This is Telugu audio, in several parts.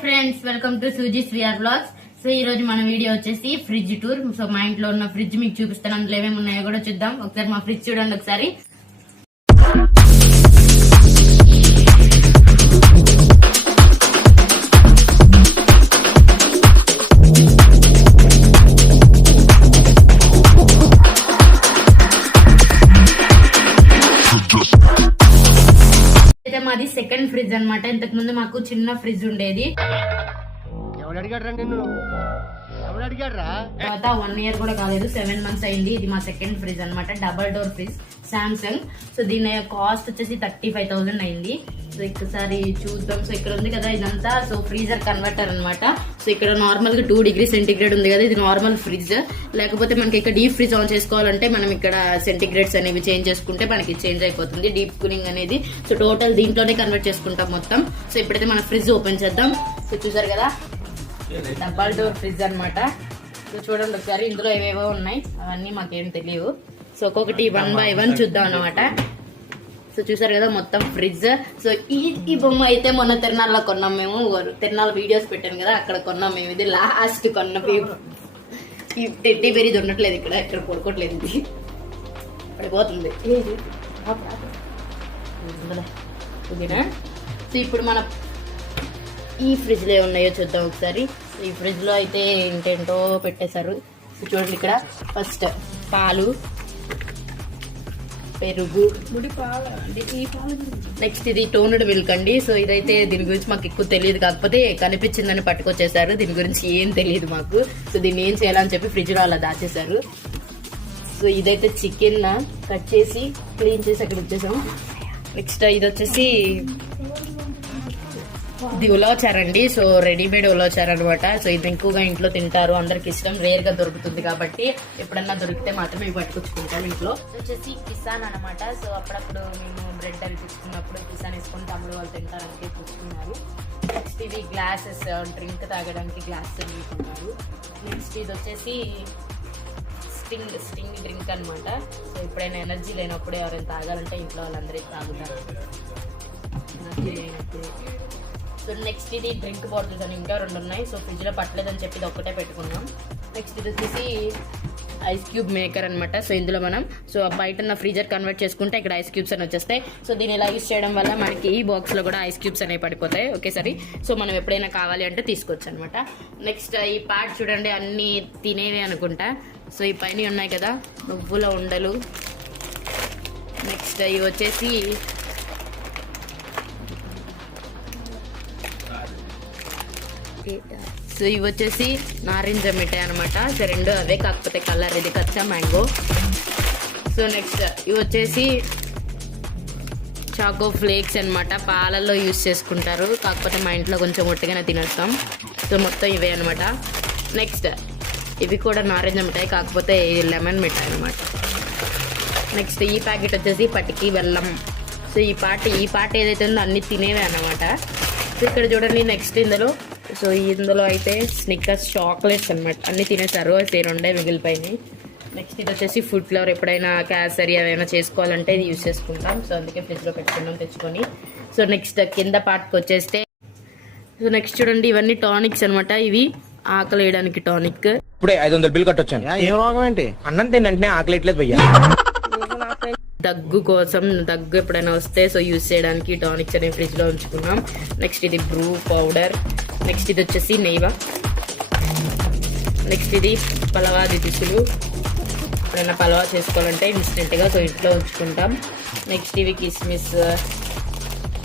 Friends welcome to Suzie's VR blogs. So ఈ రోజు మన వీడియో వచ్చేసి ఫ్రిడ్జ్ టూర్. సో మా ఇంట్లో ఉన్న ఫ్రిడ్జ్ మీకు చూపిస్తాను, అందులో ఏమేమి ఉన్నాయో కూడా చూద్దాం. ఒకసారి మా ఫ్రిడ్జ్ చూడండి ఒకసారి. అయితే మాది సెకండ్ ఫ్రిడ్జ్ అన్నమాట. ఇంతకు ముందు మాకు చిన్న ఫ్రిడ్జ్ ఉండేది. తర్వాత 1 year కూడా కాలేదు, 7 months అయింది. ఇది మా సెకండ్ ఫ్రిడ్జ్ అన్నమాట, double door fridge Samsung. So దీని కాస్ట్ వచ్చేసి 35,000 అయింది. సో ఒకసారి చూద్దాం. సో ఇక్కడ ఉంది కదా ఇదంతా, సో ఫ్రీజర్ కన్వర్టర్ అన్నమాట. సో ఇక్కడ నార్మల్ గా 2 degrees సెంటిగ్రేడ్ ఉంది కదా, ఇది నార్మల్ ఫ్రిడ్జ్. లేకపోతే మనకి ఇక్కడ డీప్ ఫ్రిడ్జ్ ఆన్ చేసుకోవాలంటే మనం ఇక్కడ సెంటిగ్రేడ్స్ అనేవి చేంజ్ చేసుకుంటే మనకి చేంజ్ అయిపోతుంది డీప్ కూలింగ్ అనేది. సో టోటల్ దీంట్లోనే కన్వర్ట్ చేసుకుంటాం మొత్తం. సో ఇప్పుడైతే మన ఫ్రిడ్జ్ ఓపెన్ చేద్దాం. సో చూసారు కదా డబల్ డోర్ ఫ్రిడ్జ్ అన్నమాట. సో చూడండి ఒకసారి, ఇందులో ఏవేవో ఉన్నాయి, అవన్నీ మాకేం తెలియవు. సో ఒక్కొక్కటి 1 by 1 చూద్దాం అన్నమాట. సో చూసారు కదా మొత్తం ఫ్రిడ్జ్. సో ఈ బొమ్మ అయితే మొన్న తిరునాళ్ళలో కొన్నాం మేము. తిరునాళ్ళ వీడియోస్ పెట్టాను కదా, అక్కడ కొన్నాం మేము. ఇది లాస్ట్ కొన్న ఈ టెడ్డీ బేరీ ఉండట్లేదు ఇక్కడ పడుకోవట్లేదు, ఇది పడిపోతుంది. ఓకేనా? సో ఇప్పుడు మన ఈ ఫ్రిడ్జ్ లో ఉన్నాయో చూద్దాం ఒకసారి. ఈ ఫ్రిడ్జ్ లో అయితే ఏంటేంటో పెట్టేశారు. సో చూడండి, ఇక్కడ ఫస్ట్ పాలు, పెరుగు, నెక్స్ట్ ఇది టోనడ్ మిల్క్ అండి. సో ఇదైతే దీని గురించి మాకు ఎక్కువ తెలియదు, కాకపోతే కనిపించిందని పట్టుకొచ్చేసారు. దీని గురించి ఏం తెలియదు మాకు. సో దీన్ని ఏం చేయాలని చెప్పి ఫ్రిడ్జ్ లో అలా దాచేశారు. సో ఇదైతే చికెన్ కట్ చేసి క్లీన్ చేసి అక్కడ వచ్చేసాం. నెక్స్ట్ ఇది వచ్చేసి ఇది ఉలవచారండి. సో రెడీమేడ్ ఉలవచారు అనమాట. సో ఇది ఎక్కువగా ఇంట్లో తింటారు, అందరికి ఇష్టం. రేర్ గా దొరుకుతుంది కాబట్టి ఎప్పుడన్నా దొరికితే మాత్రమే ఇవి పట్టుకొచ్చుకుంటాం ఇంట్లో. వచ్చేసి కిసాన్ అనమాట. సో అప్పుడప్పుడు మేము బ్రెడ్ అవి తెచ్చుకున్నప్పుడు కిసాన్ వేసుకుని తమ్ముడు వాళ్ళు తింటారని తెచ్చుకున్నారు. నెక్స్ట్ ఇవి గ్లాసెస్, డ్రింక్ తాగడానికి గ్లాసెస్ తీసుకున్నారు. నెక్స్ట్ ఇది వచ్చేసి స్టింగ్ డ్రింక్ అనమాట. సో ఎప్పుడైనా ఎనర్జీ లేనప్పుడు ఎవరైనా తాగాలంటే ఇంట్లో వాళ్ళందరికీ తాగుతారు ఎనర్జీ లేనప్పుడు. సో నెక్స్ట్ ఇది డ్రింక్ బాటిల్స్ అని ఇంకా 2 ఉన్నాయి. సో ఫ్రిడ్జ్ లో పట్టలేదని చెప్పి ఇది ఒక్కటే పెట్టుకున్నాం. నెక్స్ట్ ఇది వచ్చేసి ఐస్ క్యూబ్ మేకర్ అనమాట. సో ఇందులో మనం బయట ఉన్న ఫ్రీజర్ కన్వర్ట్ చేసుకుంటే ఇక్కడ ఐస్ క్యూబ్స్ అని వచ్చేస్తాయి. సో దీన్ని ఇలా యూస్ చేయడం వల్ల మనకి ఈ బాక్స్ లో కూడా ఐస్ క్యూబ్స్ అనేవి పడిపోతాయి ఒకేసారి. సో మనం ఎప్పుడైనా కావాలి అంటే తీసుకోవచ్చు అనమాట. నెక్స్ట్ ఈ పార్ట్ చూడండి, అన్ని తినేవి అనుకుంటా. సో ఈ పైన ఉన్నాయి కదా నువ్వుల ఉండలు. నెక్స్ట్ ఇవి వచ్చేసి సో ఇవి వచ్చేసి నారింజ మిఠాయి అనమాట. సో 2 అవే, కాకపోతే కలర్ ఇది కచ్చా మ్యాంగో. సో నెక్స్ట్ ఇవి వచ్చేసి చాకో ఫ్లేక్స్ అనమాట. పాలల్లో యూస్ చేసుకుంటారు, కాకపోతే మా ఇంట్లో కొంచెం ఒట్టిగానే తినేస్తాం. సో మొత్తం ఇవే అనమాట. నెక్స్ట్ ఇవి కూడా నారింజ మిఠాయి, కాకపోతే లెమన్ మిఠాయి అనమాట. నెక్స్ట్ ఈ ప్యాకెట్ వచ్చేసి పటికి బెల్లం. సో ఈ పార్ట్ ఏదైతే ఉందో అన్ని తినేవే అనమాట. సో ఇక్కడ చూడండి నెక్స్ట్ ఇందులో అయితే స్నిక్కర్స్, చాక్లెట్స్ అనమాట. అన్ని తినేసారు, అయితే 2 మిగిలిపోయినాయి. నెక్స్ట్ ఇది వచ్చేసి ఫుడ్ ఫ్లవర్. ఎప్పుడైనా క్యాసరీ ఏమైనా చేసుకోవాలంటే ఇది యూజ్ చేసుకుంటాం. సో అందుకే ఫ్రిడ్జ్లో పెట్టుకున్నాం తెచ్చుకొని. సో నెక్స్ట్ కింద పార్ట్కి వచ్చేస్తే, సో నెక్స్ట్ చూడండి ఇవన్నీ టానిక్స్ అనమాట. ఇవి ఆకలి వేయడానికి టానిక్. ఇప్పుడే 500 బిల్ కట్టొచ్చాను. ఏం రోగం ఏంటి? అన్నం తినంటే ఆకలి ఎట్లేదు భయ్యా. దగ్గు కోసం, దగ్గు ఎప్పుడైనా వస్తే సో యూజ్ చేయడానికి టానిక్స్ అనేవి ఫ్రిడ్జ్ లో ఉంచుకున్నాం. నెక్స్ట్ ఇది బ్రూ పౌడర్. నెక్స్ట్ ఇది వచ్చేసి నెయ్యి. నెక్స్ట్ ఇది పలవా దినుసులు, ఎప్పుడైనా పలవా చేసుకోవాలంటే ఇన్స్టెంట్ గా సో ఇంట్లో ఉంచుకుంటాం. నెక్స్ట్ ఇవి కిస్మిస్.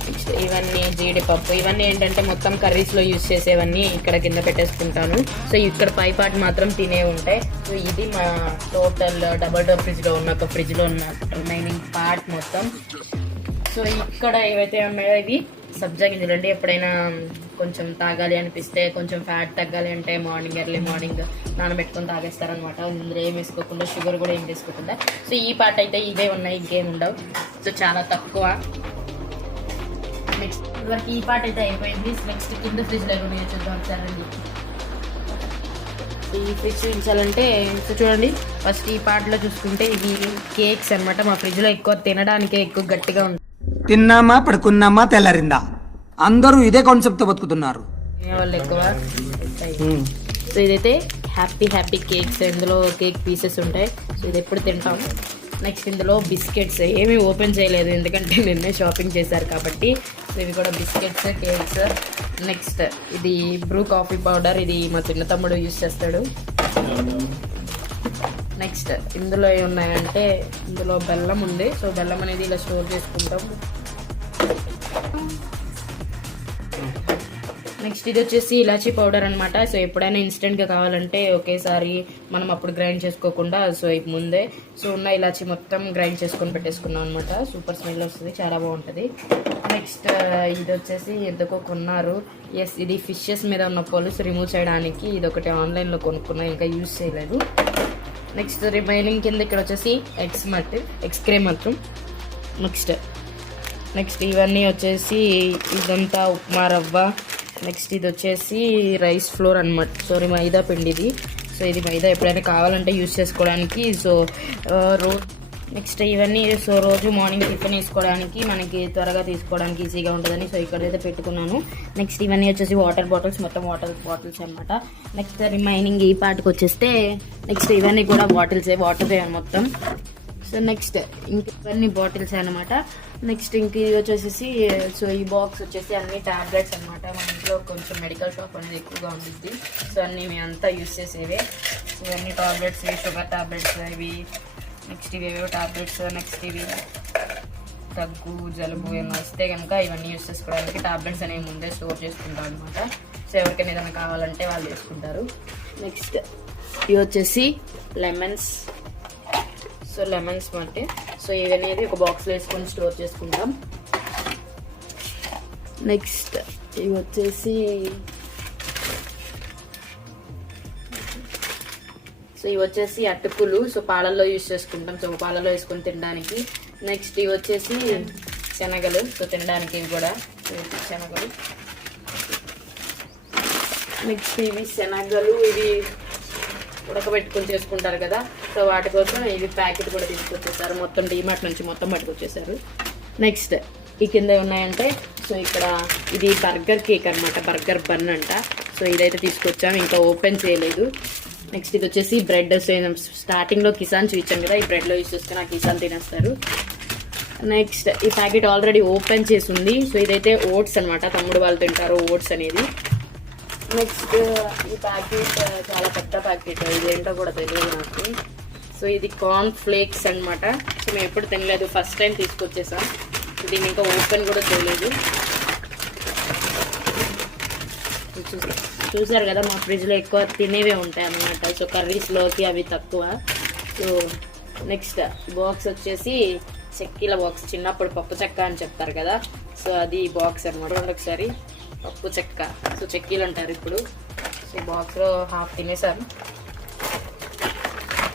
నెక్స్ట్ ఇవన్నీ జీడిపప్పు. ఇవన్నీ ఏంటంటే మొత్తం కర్రీస్ లో యూజ్ చేసేవన్నీ ఇక్కడ కింద పెట్టేసుకుంటాను. సో ఇక్కడ పై పార్ట్ మాత్రం తినే ఉంటాయి. సో ఇది మా టోటల్ డబల్ డోర్ ఫ్రిడ్జ్ లో ఉన్న ఫ్రిడ్జ్ లో ఉన్న రిమైనింగ్ పార్ట్ మొత్తం. సో ఇక్కడ ఏవైతే ఉన్నాయో ఇవి సబ్జా గింజలు అండి. ఎప్పుడైనా కొంచెం తాగాలి అనిపిస్తే, కొంచెం ఫ్యాట్ తగ్గాలి అంటే ఎర్లీ మార్నింగ్ నానబెట్టుకొని తాగేస్తారనమాట. ఇందులో ఏం వేసుకోకుండా, షుగర్ కూడా ఏం వేసుకోకుండా. సో ఈ పార్ట్ అయితే ఇవే ఉన్నాయి, ఇంకేం ఉండవు. సో చాలా తక్కువ. నెక్స్ట్ ఇవరకు ఈ పార్ట్ అయితే అయిపోయింది. నెక్స్ట్ కింద ఫ్రిడ్జ్ లో ఉన్నాయో చూద్దాం సరండి. ఈ ఫ్రిడ్జ్ చూపించాలంటే సో చూడండి, ఫస్ట్ ఈ పార్ట్ లో చూసుకుంటే ఇవి కేక్స్ అనమాట. మా ఫ్రిడ్జ్ లో ఎక్కువ తినడానికే ఎక్కువ గట్టిగా ఉంటుంది. తిన్నామా పడుకున్నామా తెల్లారిందా, అందరూ ఇదే కాన్సెప్ట్ తో బతుకుతున్నారు. వాళ్ళు ఎక్కువ సో ఇదైతే హ్యాపీ కేక్స్, ఇందులో కేక్ పీసెస్ ఉంటాయి. సో ఇది ఎప్పుడు తింటాం. నెక్స్ట్ ఇందులో బిస్కెట్స్ ఏమీ ఓపెన్ చేయలేదు ఎందుకంటే నిన్నే షాపింగ్ చేశారు కాబట్టి. సో ఇవి కూడా బిస్కెట్స్, కేక్స్. నెక్స్ట్ ఇది బ్రూ కాఫీ పౌడర్, ఇది మా చిన్న తమ్ముడు యూజ్ చేస్తాడు. నెక్స్ట్ ఇందులో ఏమున్నాయంటే ఇందులో బెల్లం ఉంది. సో బెల్లం అనేది ఇలా స్టోర్ చేసుకుంటాం. నెక్స్ట్ ఇది వచ్చేసి ఇలాచీ పౌడర్ అనమాట. సో ఎప్పుడైనా ఇన్స్టెంట్గా కావాలంటే ఒకేసారి మనం అప్పుడు గ్రైండ్ చేసుకోకుండా సో ముందే సో ఉన్న ఇలాచీ మొత్తం గ్రైండ్ చేసుకొని పెట్టేసుకున్నాం అనమాట. సూపర్ స్మెల్ వస్తుంది, చాలా బాగుంటుంది. నెక్స్ట్ ఇది వచ్చేసి ఎందుకో కొన్నారు. ఎస్, ఇది ఫిషెస్ మీద ఉన్న పొలుసు రిమూవ్ చేయడానికి. ఇది ఒకటి ఆన్లైన్లో కొనుక్కున్నా, ఇంకా యూజ్ చేయలేదు. నెక్స్ట్ రిమైనింగ్ కింద ఇక్కడ వచ్చేసి ఎగ్స్ క్రీమ్ మాత్రం. నెక్స్ట్ ఇవన్నీ వచ్చేసి ఇదంతా ఉప్మా రవ్వ. నెక్స్ట్ ఇది వచ్చేసి రైస్ ఫ్లోర్ అనమాట. సారీ, మైదా పిండి ఇది. సో ఇది మైదా ఎప్పుడైనా కావాలంటే యూజ్ చేసుకోవడానికి. సో నెక్స్ట్ ఇవన్నీ సో రోజు మార్నింగ్ టిఫిన్ తీసుకోవడానికి, మనకి త్వరగా తీసుకోవడానికి ఈజీగా ఉంటుందని సో ఇక్కడైతే పెట్టుకున్నాను. నెక్స్ట్ ఇవన్నీ వచ్చేసి వాటర్ బాటిల్స్, మొత్తం వాటర్ బాటిల్స్ అనమాట. నెక్స్ట్ రిమైనింగ్ ఈ పార్ట్కి వచ్చేస్తే నెక్స్ట్ ఇవన్నీ కూడా బాటిల్సే, వాటర్సే మొత్తం. సో నెక్స్ట్ ఇంక ఇవన్నీ బాటిల్స్ అనమాట. నెక్స్ట్ ఇంక ఇది వచ్చేసి సో ఈ బాక్స్ వచ్చేసి అన్ని టాబ్లెట్స్ అనమాట. మన ఇంట్లో కొంచెం మెడికల్ షాప్ అనేది ఎక్కువగా ఉంటుంది. సో అన్నీ మేము అంతా యూజ్ చేసేవే. ఇవన్నీ టాబ్లెట్స్, షుగర్ టాబ్లెట్స్ ఇవి. నెక్స్ట్ ఇవి ఏవేవో టాబ్లెట్స్. నెక్స్ట్ ఇవి దగ్గు, జలుబు ఏమైనా వస్తే కనుక ఇవన్నీ యూజ్ చేసుకోవడానికి టాబ్లెట్స్ అనేవి ముందే స్టోర్ చేసుకుంటాం అనమాట. సో ఎవరికైనా ఏదైనా కావాలంటే వాళ్ళు చేసుకుంటారు. నెక్స్ట్ ఇవి వచ్చేసి లెమన్స్. సో లెమన్స్ అంటే సో ఇవనేది ఒక బాక్స్లో వేసుకొని స్టోర్ చేసుకుంటాం. నెక్స్ట్ ఇవి వచ్చేసి సో ఇవి వచ్చేసి అటుకులు. సో పాలల్లో యూజ్ చేసుకుంటాం, సో పాలల్లో వేసుకొని తినడానికి. నెక్స్ట్ ఇవి వచ్చేసి శనగలు, సో తినడానికి ఇవి కూడా శనగలు. నెక్స్ట్ ఇవి శనగలు, ఇవి ఉడకబెట్టుకొని చేసుకుంటారు కదా, సో వాటి కోసం ఇది ప్యాకెట్ కూడా తీసుకొచ్చేసారు. మొత్తం డీమార్ట్ నుంచి మొత్తం పట్టుకొచ్చేసారు. నెక్స్ట్ ఈ కింద ఉన్నాయంటే సో ఇక్కడ ఇది బర్గర్ కేక్ అనమాట, బర్గర్ బన్ అంట. సో ఇదైతే తీసుకొచ్చాము, ఇంకా ఓపెన్ చేయలేదు. నెక్స్ట్ ఇది వచ్చేసి బ్రెడ్. సో స్టార్టింగ్లో కిసాన్ చూపించాను కదా, ఈ బ్రెడ్లో యూస్ చేస్తే నాకు కిసాన్ తినేస్తారు. నెక్స్ట్ ఈ ప్యాకెట్ ఆల్రెడీ ఓపెన్ చేసి ఉంది. సో ఇదైతే ఓట్స్ అనమాట, తమ్ముడు వాళ్ళు తింటారు ఓట్స్ అనేది. నెక్స్ట్ ఈ ప్యాకెట్ చాలా పెద్ద ప్యాకెట్, ఇదేంటో కూడా తెలియదు నాకు. సో ఇది కార్న్ ఫ్లేక్స్ అనమాట. సో మేము ఎప్పుడు తినలేదు, ఫస్ట్ టైం తీసుకొచ్చేసాం. దీన్ని ఇంకా ఓపెన్ కూడా చేయలేదు. చూసారు కదా, మా ఫ్రిడ్జ్లో ఎక్కువ తినేవే ఉంటాయి అన్నమాట. సో కర్రీస్లోకి అవి తక్కువ. సో నెక్స్ట్ బాక్స్ వచ్చేసి చెక్కీల బాక్స్. చిన్నప్పుడు పప్పు చెక్క అని చెప్తారు కదా, సో అది బాక్స్ అనమాట. ఒకసారి పప్పు చెక్క, సో చెక్కీలు అంటారు ఇప్పుడు. సో బాక్స్లో హాఫ్ తినేసాను,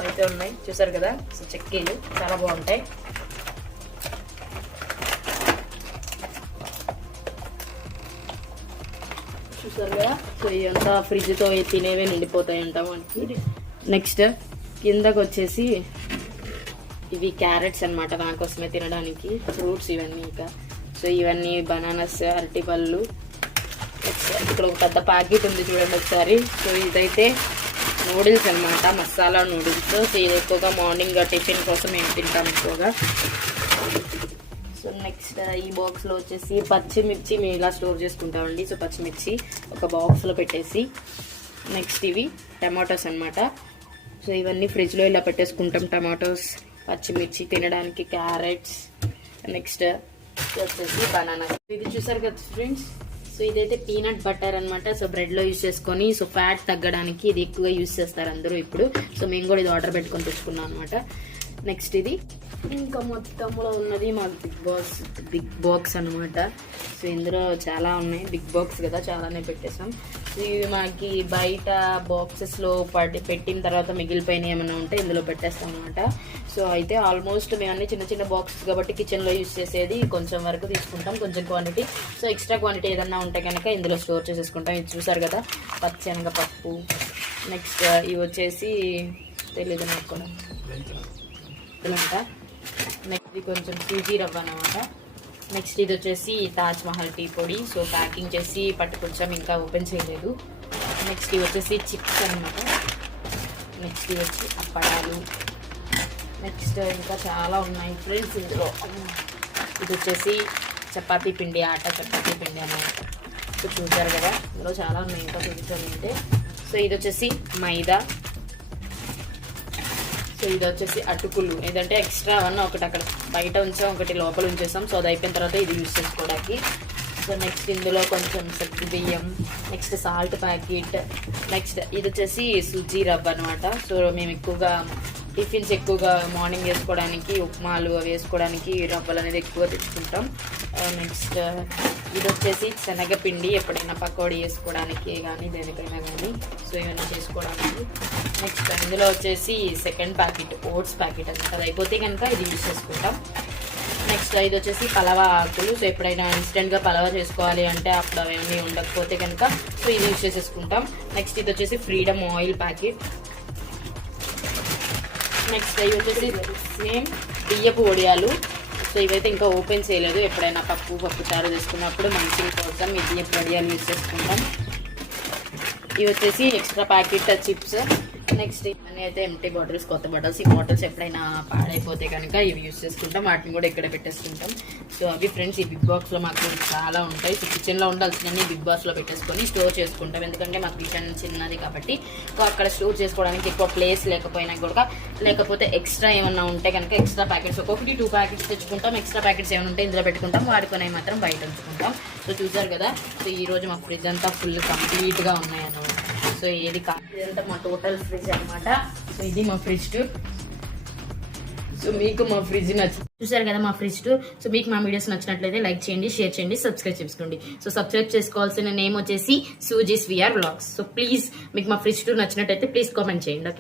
అయితే ఉన్నాయి చూసారు కదా. సో చెక్కీలు చాలా బాగుంటాయి. చూసారు కదా, సో ఇదంతా ఫ్రిడ్జ్తో తినేవే నిండిపోతాయి అంట మనకి. నెక్స్ట్ కిందకు వచ్చేసి ఇవి క్యారెట్స్ అనమాట, దానికోసమే తినడానికి. ఫ్రూట్స్ ఇవన్నీ ఇంకా. సో ఇవన్నీ బనానాస్, అరటిపళ్ళు. ఇక్కడ ఒక పెద్ద ప్యాకెట్ ఉంది చూడండి ఒకసారి. సో ఇదైతే నూడిల్స్ అనమాట, మసాలా నూడిల్స్. సో ఇది ఎక్కువగా మార్నింగ్ టిఫిన్ కోసం మేము తింటాం ఎక్కువగా. సో నెక్స్ట్ ఈ బాక్స్లో వచ్చేసి పచ్చిమిర్చి మేము ఇలా స్టోర్ చేసుకుంటామండి. సో పచ్చిమిర్చి ఒక బాక్స్లో పెట్టేసి. నెక్స్ట్ ఇవి టమాటోస్ అనమాట. సో ఇవన్నీ ఫ్రిడ్జ్లో ఇలా పెట్టేసుకుంటాం. టమాటోస్, పచ్చిమిర్చి తినడానికి, క్యారెట్స్. నెక్స్ట్ వచ్చేసి బనానా. ఇది చూసారు కదా ఫ్రెండ్స్, సో ఇదైతే పీనట్ బటర్ అనమాట. సో బ్రెడ్లో యూజ్ చేసుకొని సో ఫ్యాట్ తగ్గడానికి ఇది ఎక్కువగా యూజ్ చేస్తారు అందరూ ఇప్పుడు. సో మేము కూడా ఇది ఆర్డర్ పెట్టుకొని తెచ్చుకున్నాం అనమాట. నెక్స్ట్ ఇది ఇంకా మొత్తంలో ఉన్నది మాకు బిగ్ బాక్స్ అనమాట. సో ఇందులో చాలా ఉన్నాయి, బిగ్ బాక్స్ కదా, చాలానే పెట్టేసాం. సో ఇవి మనకి బయట బాక్సెస్లో పెట్టిన తర్వాత మిగిలిపోయిన ఏమైనా ఉంటే ఇందులో పెట్టేస్తాం అనమాట. సో అయితే ఆల్మోస్ట్ మేము అన్ని చిన్న చిన్న బాక్సెస్ కాబట్టి కిచెన్లో యూజ్ చేసేది కొంచెం వరకు తీసుకుంటాం, కొంచెం క్వాంటిటీ. సో ఎక్స్ట్రా క్వాంటిటీ ఏదన్నా ఉంటే కనుక ఇందులో స్టోర్ చేసేసుకుంటాం. ఇది చూసారు కదా, పచ్చనగపప్పు. నెక్స్ట్ ఇవి వచ్చేసి తెలీదు నాకు కూడా అంట. నెక్స్ట్ ఇది కొంచెం సూజీ రవ్వ అనమాట. నెక్స్ట్ ఇది వచ్చేసి తాజ్ మహల్ టీ పొడి. సో ప్యాకింగ్ చేసి పట్టుకొచ్చాం, ఇంకా ఓపెన్ చేయలేదు. నెక్స్ట్ ఇవి వచ్చేసి చిప్స్ అనమాట. నెక్స్ట్ ఇవి వచ్చి అప్పడాలు. నెక్స్ట్ ఇంకా చాలా ఉన్నాయి ఫ్రెండ్స్ ఇందులో. ఇది వచ్చేసి చపాతీ పిండి, చపాతీ పిండి అన్నమాట. సో చూసారు కదా, ఇందులో చాలా ఉన్నాయి, ఇంకా చూపించాలంటే. సో ఇది వచ్చేసి మైదా. సో ఇది వచ్చేసి అటుకులు. ఏదంటే ఎక్స్ట్రా అవన్నీ ఒకటి అక్కడ బయట ఉంచాం, ఒకటి లోపల ఉంచేసాం. సో అది అయిపోయిన తర్వాత ఇది యూజ్ చేసుకోవడానికి. సో నెక్స్ట్ ఇందులో కొంచెం సగ్గు బియ్యం, నెక్స్ట్ సాల్ట్ ప్యాకెట్. నెక్స్ట్ ఇది వచ్చేసి సుజీ రవ్వ అనమాట. సో మేము ఎక్కువగా టిఫిన్స్ ఎక్కువగా మార్నింగ్ వేసుకోవడానికి, ఉప్మాలు అవి వేసుకోవడానికి రవ్వలు అనేది ఎక్కువ తెచ్చుకుంటాం. నెక్స్ట్ ఇది వచ్చేసి శనగపిండి, ఎప్పుడైనా పకోడీ వేసుకోవడానికి కానీ దేనికైనా కానీ. సో ఇవన్నీ చేసుకోవడానికి. నెక్స్ట్ ఇందులో వచ్చేసి సెకండ్ ప్యాకెట్ ఓట్స్ ప్యాకెట్ అనమాట. అది అయిపోతే కనుక ఇది యూజ్ చేసుకుంటాం. నెక్స్ట్ ఇది వచ్చేసి పలవ ఆకులు. సో ఎప్పుడైనా ఇన్స్టెంట్గా పలవ చేసుకోవాలి అంటే అప్పుడు అవన్నీ ఉండకపోతే కనుక సో ఇది యూజ్ చేసేసుకుంటాం. నెక్స్ట్ ఇది వచ్చేసి ఫ్రీడమ్ ఆయిల్ ప్యాకెట్. నెక్స్ట్ ఇవి వచ్చేసి సేమ్ బియ్యపు వడియాలు. సో ఇవైతే ఇంకా ఓపెన్ చేయలేదు. ఎప్పుడైనా పప్పు చారు చేసుకున్నప్పుడు మంచిగా కోసం ఈ బియ్యపు వడియాలు యూజ్ చేసుకుంటాం. ఇవి వచ్చేసి ఎక్స్ట్రా ప్యాకెట్ చిప్స్. నెక్స్ట్ ఇవన్నీ అయితే ఎంటీ బాటిల్స్, కొత్త బాటిల్స్. ఈ బాటిల్స్ ఎప్పుడైనా పాడైపోతే కనుక ఇవి యూజ్ చేసుకుంటాం, వాటిని కూడా ఇక్కడ పెట్టేసుకుంటాం. సో అవి ఫ్రెండ్స్ ఈ బిగ్ బాక్స్లో మాకు చాలా ఉంటాయి. సో కిచెన్లో ఉండాల్సినవి బిగ్ బాక్స్లో పెట్టేసుకొని స్టోర్ చేసుకుంటాం. ఎందుకంటే మాకు కిచెన్ చిన్నది కాబట్టి సో అక్కడ స్టోర్ చేసుకోవడానికి ఎక్కువ ప్లేస్ లేకపోయినా కూడా, లేకపోతే ఎక్స్ట్రా ఏమన్నా ఉంటే కనుక ఎక్స్ట్రా ప్యాకెట్స్ ఒక్కొక్కటి 2 ప్యాకెట్స్ తెచ్చుకుంటాం. ఎక్స్ట్రా ప్యాకెట్స్ ఏమైనా ఉంటే ఇందులో పెట్టుకుంటాం, వాడుకొని మాత్రం బయట ఉంచుకుంటాం. సో చూసారు కదా, సో ఈరోజు మా ఫ్రిడ్జ్ అంతా ఫుల్ కంప్లీట్గా ఉన్నాయన్నమాట. సో ఏది ఇదంతా మా టోటల్ ఫ్రిడ్జ్ అనమాట. సో ఇది మా ఫ్రిడ్జ్ టూర్. సో మీకు మా ఫ్రిడ్జ్ చూసారు కదా మా ఫ్రిడ్జ్ టూర్. సో మీకు మా వీడియోస్ నచ్చినట్లయితే లైక్ చేయండి, షేర్ చేయండి, సబ్స్క్రైబ్ చేసుకోండి. సో సబ్స్క్రైబ్ చేసుకోవాల్సిన నేమ్ వచ్చేసి Suzie's VR vlogs. So please మీకు మా ఫ్రిడ్జ్ టూర్ నచ్చినట్టయితే ప్లీజ్ కామెంట్ చేయండి. ఓకే.